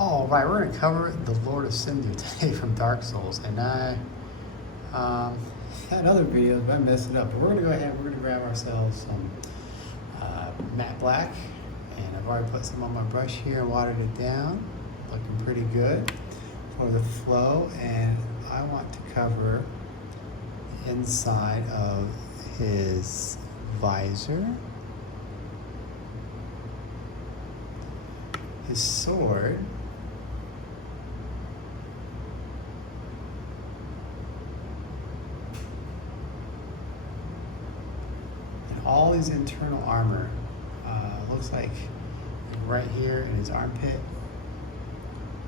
All right, we're going to cover the Lord of Cinder today from Dark Souls, and I had other videos, but I messed it up. But we're going to go ahead and we're going to grab ourselves some matte black, and I've already put some on my brush here and watered it down, looking pretty good for the flow. And I want to cover inside of his visor, his sword, and all his internal armor. Looks like right here in his armpit.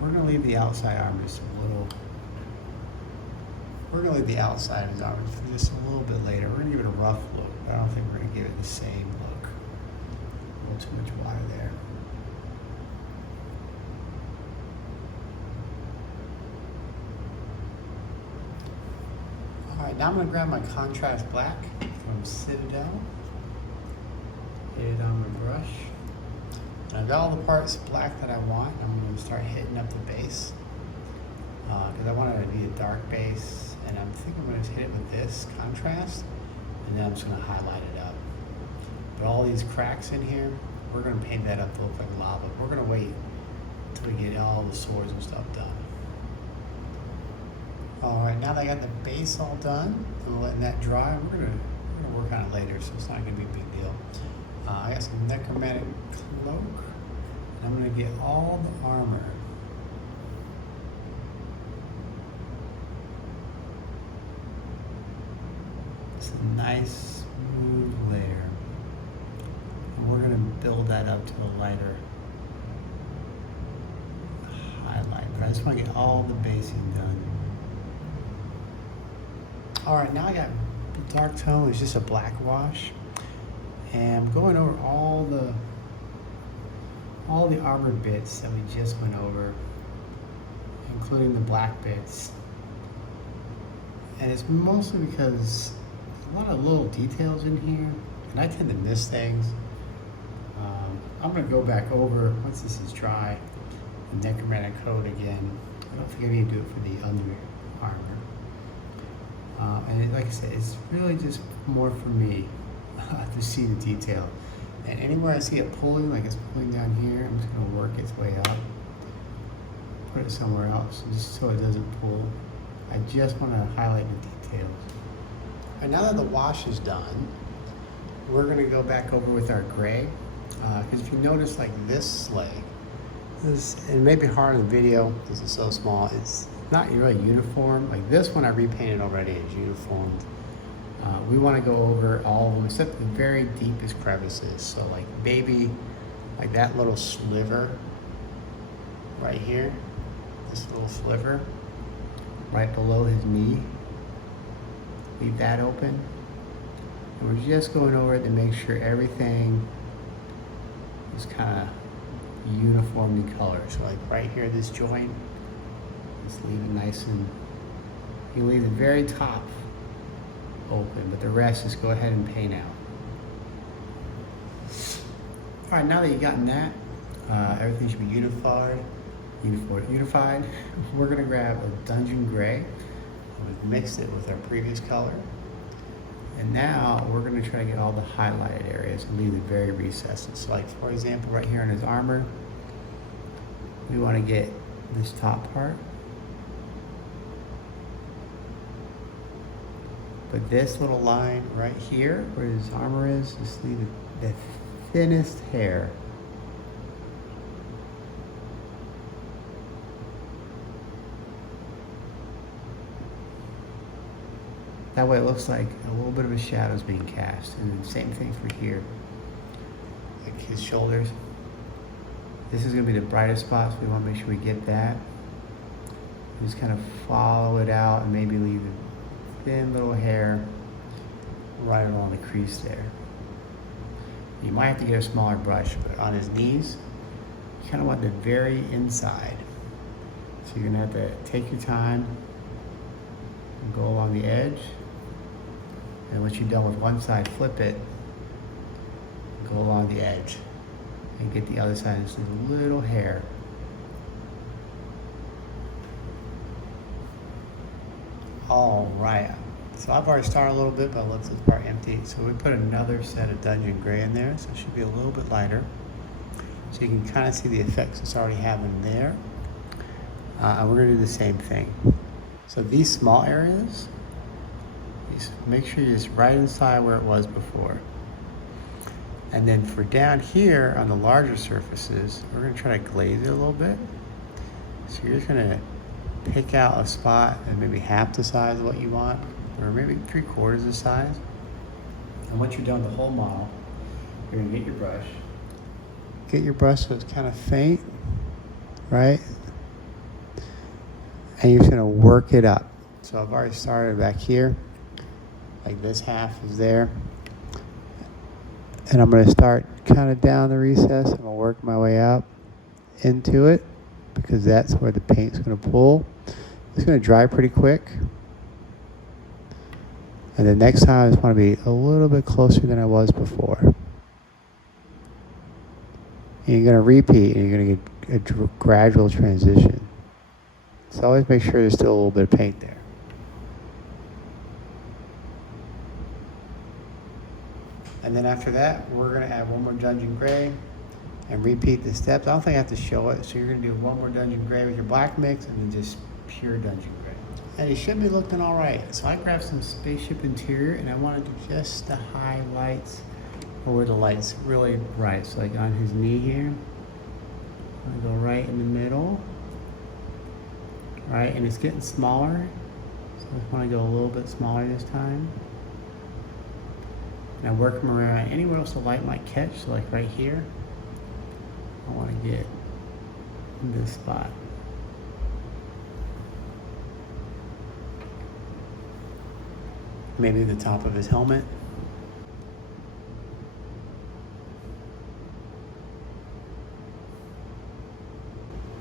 We're gonna leave the outside armor just a little. We're gonna leave the outside of his armor for just a little bit later. We're gonna give it a rough look. I don't think we're gonna give it the same look. A little too much water there. All right, now I'm going to grab my contrast black from Citadel, hit it on my brush, and I've got all the parts black that I want. I'm going to start hitting up the base because I want it to be a dark base, and I'm thinking I'm going to hit it with this contrast, and then I'm just going to highlight it up. But all these cracks in here, we're going to paint that up to look like lava. We're going to wait until we get all the swords and stuff done. All right, now that I got the base all done, I'm letting that dry. We're gonna work on it later, so it's not gonna be a big deal. I got some necromantic cloak, and I'm gonna get all the armor. It's a nice smooth layer, and we're gonna build that up to a lighter highlight. But I just want to get all the basing done. All right, now I got the dark tone. It's just a black wash, and I'm going over all the armor bits that we just went over, including the black bits. And it's mostly because a lot of little details in here, and I tend to miss things. I'm gonna go back over once this is dry, the necromantic code again. I don't think I need to do it for the under armor. And like I said, it's really just more for me to see the detail. And anywhere I see it pulling, like it's pulling down here, I'm just going to work its way up. Put it somewhere else, just so it doesn't pull. I just want to highlight the details. And now that the wash is done, we're going to go back over with our gray. Because if you notice, like this leg, it may be hard in the video because it's so small. It's not really uniform. Like this one I repainted already, it's uniformed. We want to go over all of them except the very deepest crevices. So like maybe like that little sliver right here, this little sliver right below his knee, leave that open. And we're just going over it to make sure everything is kind of uniform in color. So like right here, this joint, just leave it nice, and you leave the very top open, but the rest just go ahead and paint out. All right, now that you've gotten that, everything should be unified. We're gonna grab a dungeon gray. We've mixed it with our previous color. And now we're gonna try to get all the highlighted areas and leave the very recesses. So like for example, right here in his armor, we wanna get this top part. But this little line right here where his armor is, just leave the thinnest hair. That way it looks like a little bit of a shadow is being cast. And then same thing for here. Like his shoulders. This is gonna be the brightest spots. We wanna make sure we get that. Just kind of follow it out and maybe leave a thin little hair right along the crease there. You might have to get a smaller brush, but on his knees, you kind of want the very inside. So you're gonna have to take your time and go along the edge. And once you're done with one side, flip it, go along the edge, and get the other side, just a little hair All right, so I've already started a little bit, but I left this part empty. So we put another set of Dungeon Gray in there, so it should be a little bit lighter. So you can kind of see the effects it's already having there. And we're gonna do the same thing. So these small areas, just make sure you're just right inside where it was before. And then for down here on the larger surfaces, we're gonna try to glaze it a little bit. So you're just gonna pick out a spot and maybe half the size of what you want, or maybe 3/4 the size. And once you're done with the whole model, you're gonna get your brush. Get your brush so it's kind of faint, right? And you're just gonna work it up. So I've already started back here, like this half is there. And I'm gonna start kind of down the recess. I'm gonna work my way up into it because that's where the paint's gonna pull. It's gonna dry pretty quick. And the next time I just wanna be a little bit closer than I was before. And you're gonna repeat and you're gonna get a gradual transition. So always make sure there's still a little bit of paint there. And then after that, we're gonna add one more Dungeon Gray and repeat the steps. I don't think I have to show it. So you're gonna do one more Dungeon Gray with your black mix and then just pure Dungeon Gray. And it should be looking all right. So I grabbed some Spaceship Interior and I wanted to just the highlights or where the light's really bright. So like on his knee here, I'm gonna go right in the middle. Right, and it's getting smaller. So I just wanna go a little bit smaller this time. And I work them around anywhere else the light might catch, so like right here, I want to get in this spot. Maybe the top of his helmet.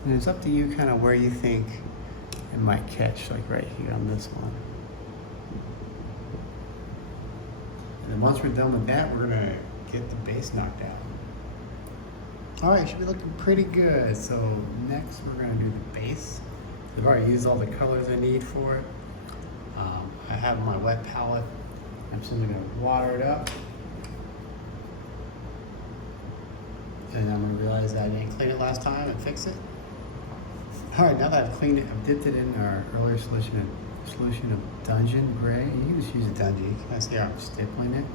And it's up to you kind of where you think it might catch, like right here on this one. And then once we're done with that, we're gonna get the base knocked out. All right, should be looking pretty good. So next we're gonna do the base. I've already used all the colors I need for it. I have my wet palette. I'm simply gonna water it up. And I'm gonna realize that I didn't clean it last time and fix it. All right, now that I've cleaned it, I've dipped it in our earlier solution of Dungeon Gray. You can just use a Dungeon. You can see how I'm stippling it.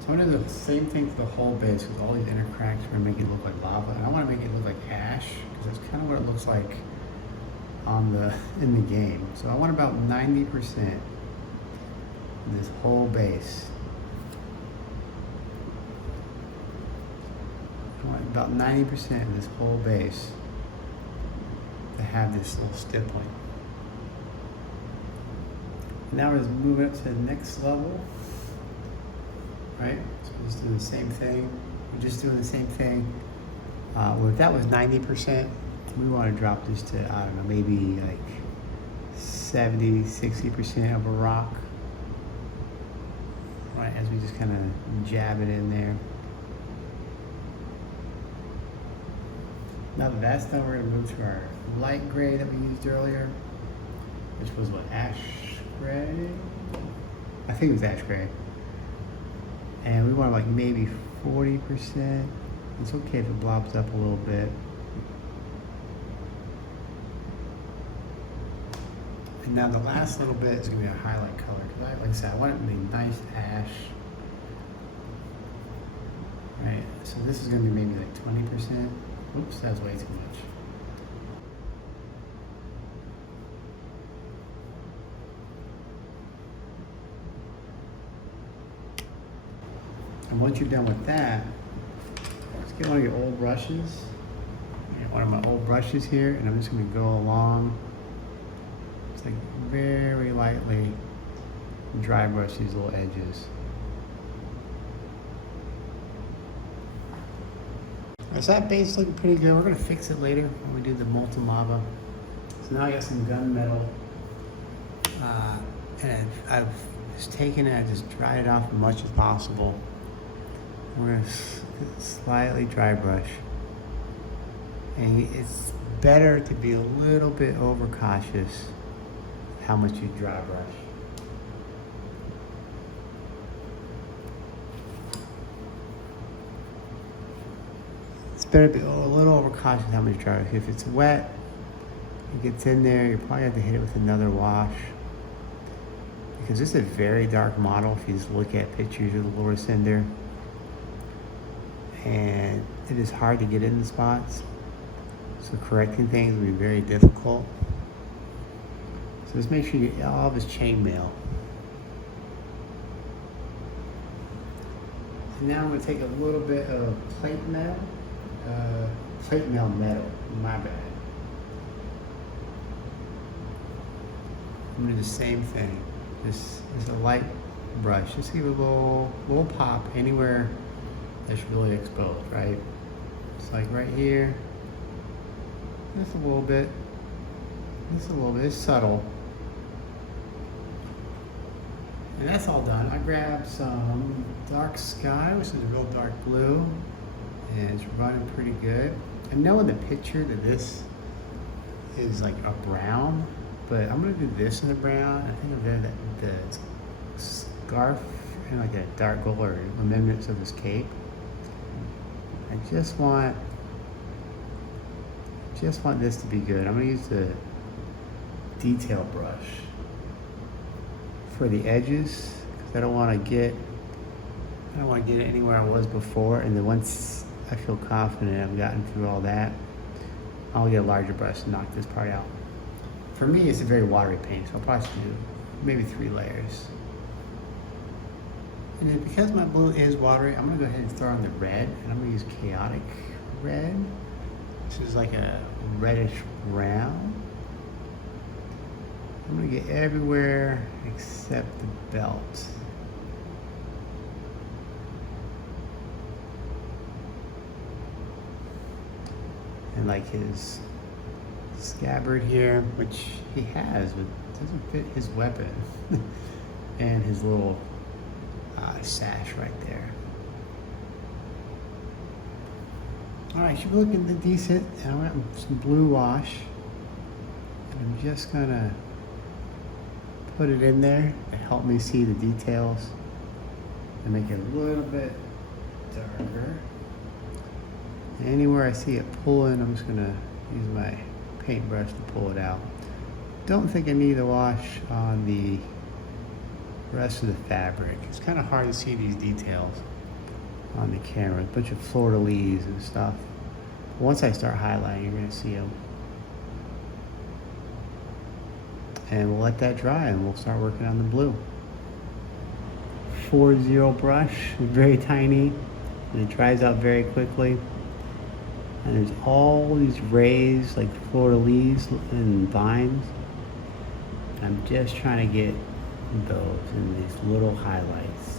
So I'm gonna do the same thing for the whole base with all these inner cracks. We're gonna make it look like lava, and I want to make it look like ash because that's kind of what it looks like in the game. So I want about 90% of this whole base. I want about 90% of this whole base to have this little stippling. Now we're just moving up to the next level, right? So we're just doing the same thing. We're just doing the same thing. Well, if that was 90%, we want to drop this to, I don't know, maybe like 70, 60% of a rock. Right, as we just kind of jab it in there. Now that that's done, we're going to move to our light gray that we used earlier, which was what, ash gray? I think it was ash gray. And we want like maybe 40%. It's okay if it blobs up a little bit. And now the last little bit is going to be a highlight color. Because like I said, I want it to be nice ash. Right, so this is going to be maybe like 20%. Oops, that's way too much. And once you're done with that, just get one of your old brushes. Get one of my old brushes here, and I'm just going to go along, just like very lightly dry brush these little edges. Alright, so that base is looking pretty good. We're going to fix it later when we do the molten lava. So now I got some gunmetal, and I've just taken it, I just dried it off as much as possible. We're going to slightly dry brush. And it's better to be a little bit overcautious how much you dry brush. It's better to be a little overcautious how much dry brush. If it's wet, it gets in there, you probably have to hit it with another wash. Because this is a very dark model if you just look at pictures of the lower Cinder. And it is hard to get in the spots. So correcting things will be very difficult. So just make sure you get all of his chainmail. And now I'm going to take a little bit of plate mail metal, my bad. I'm going to do the same thing. This is a light brush. Just give it a little pop anywhere that's really exposed, right? It's like right here. Just a little bit. Just a little bit. It's subtle. And that's all done. I grabbed some dark sky, which is a real dark blue, and it's running pretty good. I know in the picture that this is like a brown, but I'm gonna do this in the brown. I think of the scarf and like a dark gold or remnants of his cape. I just want this to be good. I'm gonna use the detail brush for the edges because I don't want to get it anywhere I was before. And then once I feel confident I've gotten through all that, I'll get a larger brush and knock this part out. For me, it's a very watery paint, so I'll probably do maybe 3 layers. And then because my blue is watery, I'm gonna go ahead and throw on the red, and I'm gonna use chaotic red. This is like a reddish brown. I'm gonna get everywhere except the belt. And like his scabbard here, which he has, but doesn't fit his weapon. And his little sash right there. All right, should be looking decent. And I went with some blue wash. And I'm just gonna put it in there to help me see the details and make it a little bit darker. Anywhere I see it pulling, I'm just gonna use my paintbrush to pull it out. Don't think I need to wash on the rest of the fabric. It's kind of hard to see these details on the camera. A bunch of fleur-de-lis and stuff. Once I start highlighting, you're gonna see them. And we'll let that dry and we'll start working on the blue. 4-0 brush, very tiny, and it dries out very quickly. And there's all these rays like fleur-de-lis and vines. And I'm just trying to get those in these little highlights.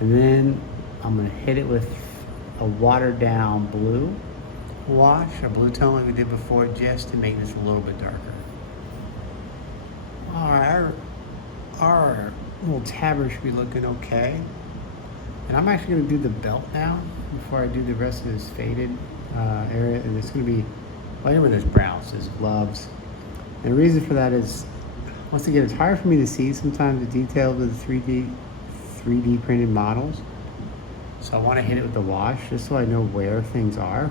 And then I'm gonna hit it with a watered down blue wash, a blue tone like we did before, just to make this a little bit darker. All right, our little tabard should be looking okay. And I'm actually gonna do the belt now before I do the rest of this faded area. And it's gonna be, well, anyway, there's brows, there's gloves. And the reason for that is, once again, it's hard for me to see sometimes the details of the 3D printed models. So I want to hit it with the wash just so I know where things are.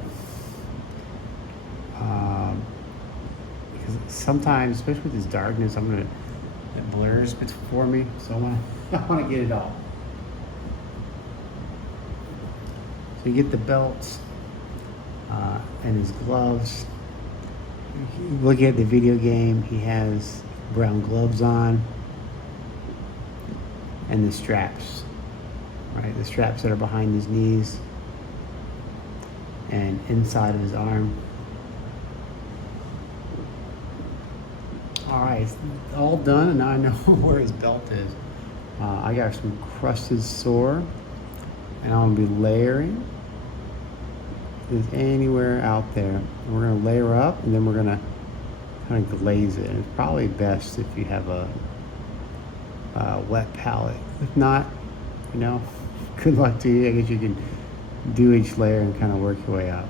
Because sometimes, especially with this darkness, it blurs before me. So I want to get it all. So you get the belts and his gloves. Looking at the video game, he has brown gloves on, and the straps, right? The straps that are behind his knees and inside of his arm. All right, it's all done, and now I know where his belt is. I got some crusted sore, and I'm gonna be layering. If there's anywhere out there, we're gonna layer up, and then we're gonna kind of glaze it. And it's probably best if you have a wet palette. If not, good luck to you. I guess you can do each layer and kind of work your way up.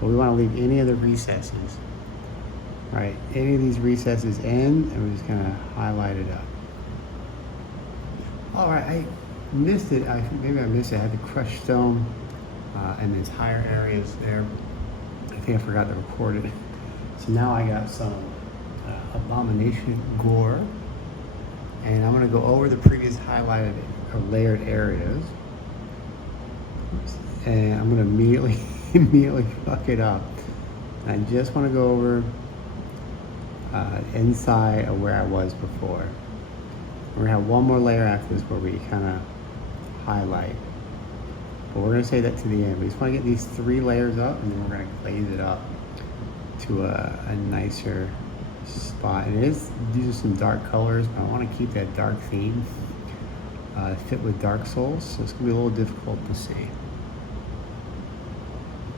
But we want to leave any of the recesses All right, any of these recesses in, and we're just gonna highlight it up. All right, I missed it. Maybe I missed it. I had the crushed stone and these higher areas there. I think I forgot to record it. So now I got some abomination gore, and I'm gonna go over the previous highlighted or layered areas, and I'm gonna immediately fuck it up. And I just want to go over inside of where I was before. We're gonna have one more layer after this where we kind of highlight, but we're gonna say that to the end. We just want to get these 3 layers up, and then we're gonna glaze it up to a nicer spot. And these are some dark colors, but I want to keep that dark theme fit with Dark Souls, so it's gonna be a little difficult to see.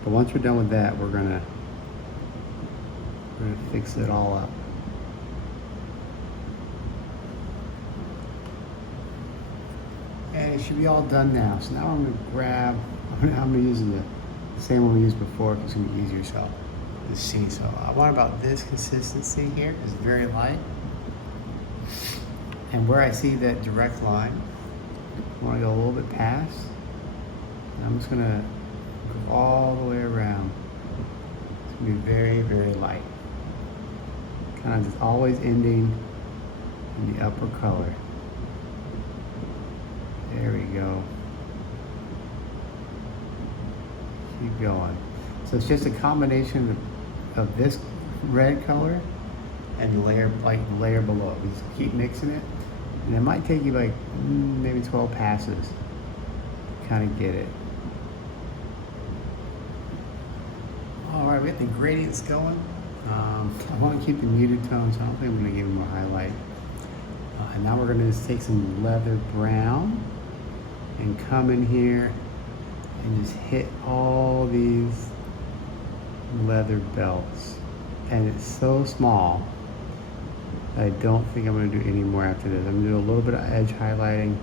But once we're done with that, we're gonna fix it all up. And it should be all done now. So now I'm gonna use the same one we used before because it's gonna be easier to see. So I want about this consistency here. It's very light. And where I see that direct line, I want to go a little bit past. And I'm just gonna go all the way around. It's gonna be very, very light. Kind of just always ending in the upper color. There we go. Keep going. So it's just a combination of this red color and the layer below. We just keep mixing it, and it might take you like maybe 12 passes to kind of get it. All right, we got the gradients going. I want to keep the muted tone, so I don't think I'm going to give them a highlight. And now we're going to just take some leather brown and come in here and just hit all these leather belts. And it's so small, I don't think I'm going to do any more after this. I'm going to do a little bit of edge highlighting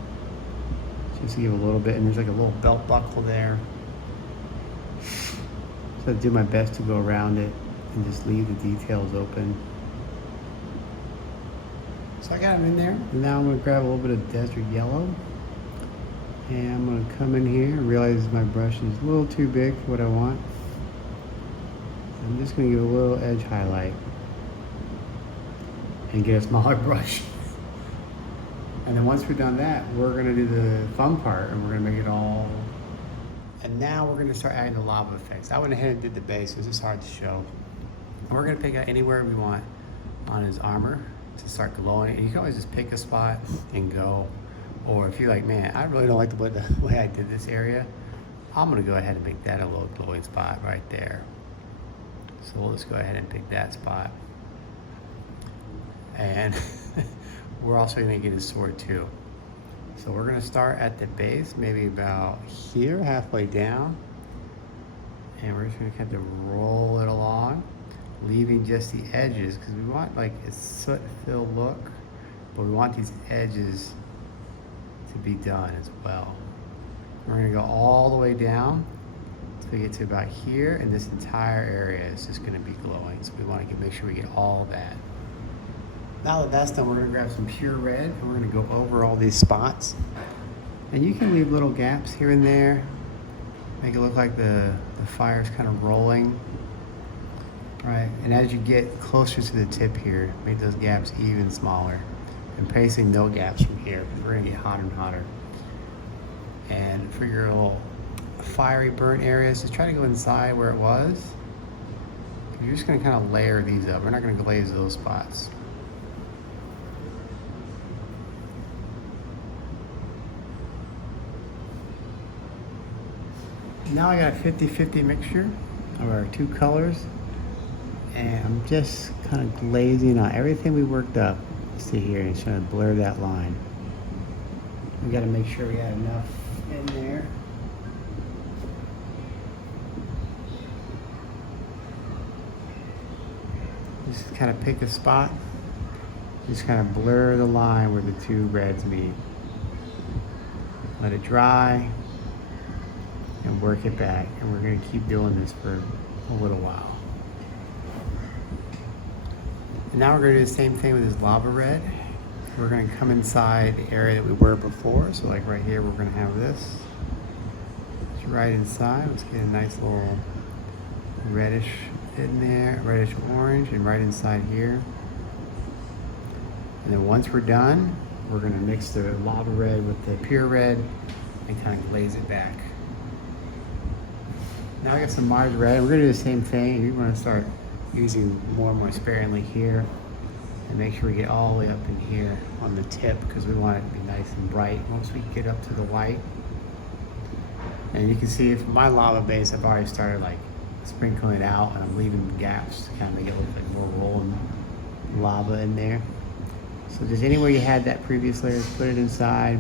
just to give a little bit. And there's like a little belt buckle there. So I do my best to go around it and just leave the details open. So I got them in there. And now I'm going to grab a little bit of desert yellow. And I'm going to come in here and realize my brush is a little too big for what I want. I'm just going to give a little edge highlight and get a smaller brush. And then once we're done that, we're going to do the fun part, and we're going to make it all. And now we're going to start adding the lava effects. I went ahead and did the base because it's hard to show. And we're going to pick out anywhere we want on his armor to start glowing. And you can always just pick a spot and go. Or if you're like, man, I really don't like the way I did this area, I'm going to go ahead and make that a little glowing spot right there. So we'll just go ahead and pick that spot. And we're also going to get his sword too. So we're going to start at the base, maybe about here, halfway down. And we're just going to kind of roll it along, leaving just the edges, because we want like a soot-filled look, but we want these edges to be done as well. We're going to go all the way down until we get to about here, and this entire area is just going to be glowing. So we want to make sure we get all that. Now that that's done, we're going to grab some pure red, and we're going to go over all these spots. And you can leave little gaps here and there, make it look like the fire's kind of rolling. Right, and as you get closer to the tip here, make those gaps even smaller. And basically no gaps from here, because we're going to get hotter and hotter. And for your little fiery burnt areas, just try to go inside where it was. You're just going to kind of layer these up. We're not going to glaze those spots. Now I got a 50-50 mixture of our 2 colors. And I'm just kind of glazing on everything we worked up to here and trying to blur that line. We got to make sure we got enough in there. Just kind of pick a spot. Just kind of blur the line where the 2 reds meet. Let it dry and work it back. And we're going to keep doing this for a little while. Now we're going to do the same thing with this lava red. We're going to come inside the area that we were before. So like right here, we're going to have this. It's right inside. Let's get a nice little reddish in there, reddish orange, and right inside here. And then once we're done, we're going to mix the lava red with the pure red and kind of glaze it back. Now I got some Mars red. We're going to do the same thing. You want to start using more and more sparingly here and make sure we get all the way up in here on the tip because we want it to be nice and bright once we get up to the white. And you can see from my lava base, I've already started like sprinkling it out and I'm leaving gaps to kind of make it look like more rolling lava in there. So just anywhere you had that previous layer, put it inside,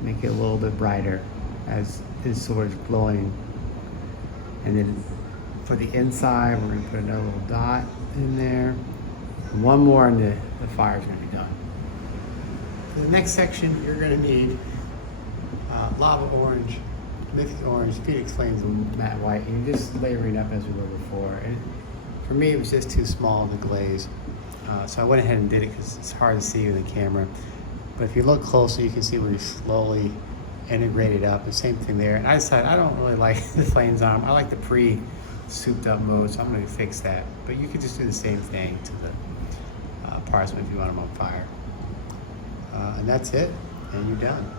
make it a little bit brighter as this sword is glowing. And then for the inside, we're going to put another little dot in there. And one more and the fire is going to be done. For the next section, you're going to need lava orange, mixed orange, Phoenix Flames, and matte white. And you're just layering up as we were before. And for me, it was just too small of the glaze. So I went ahead and did it because it's hard to see with the camera. But if you look closer, you can see where you slowly integrate it up. The same thing there. And I decided I don't really like the flames on them. I like the pre-souped up mode, so I'm going to fix that. But you could just do the same thing to the parchment if you want them on fire. And that's it, and you're done.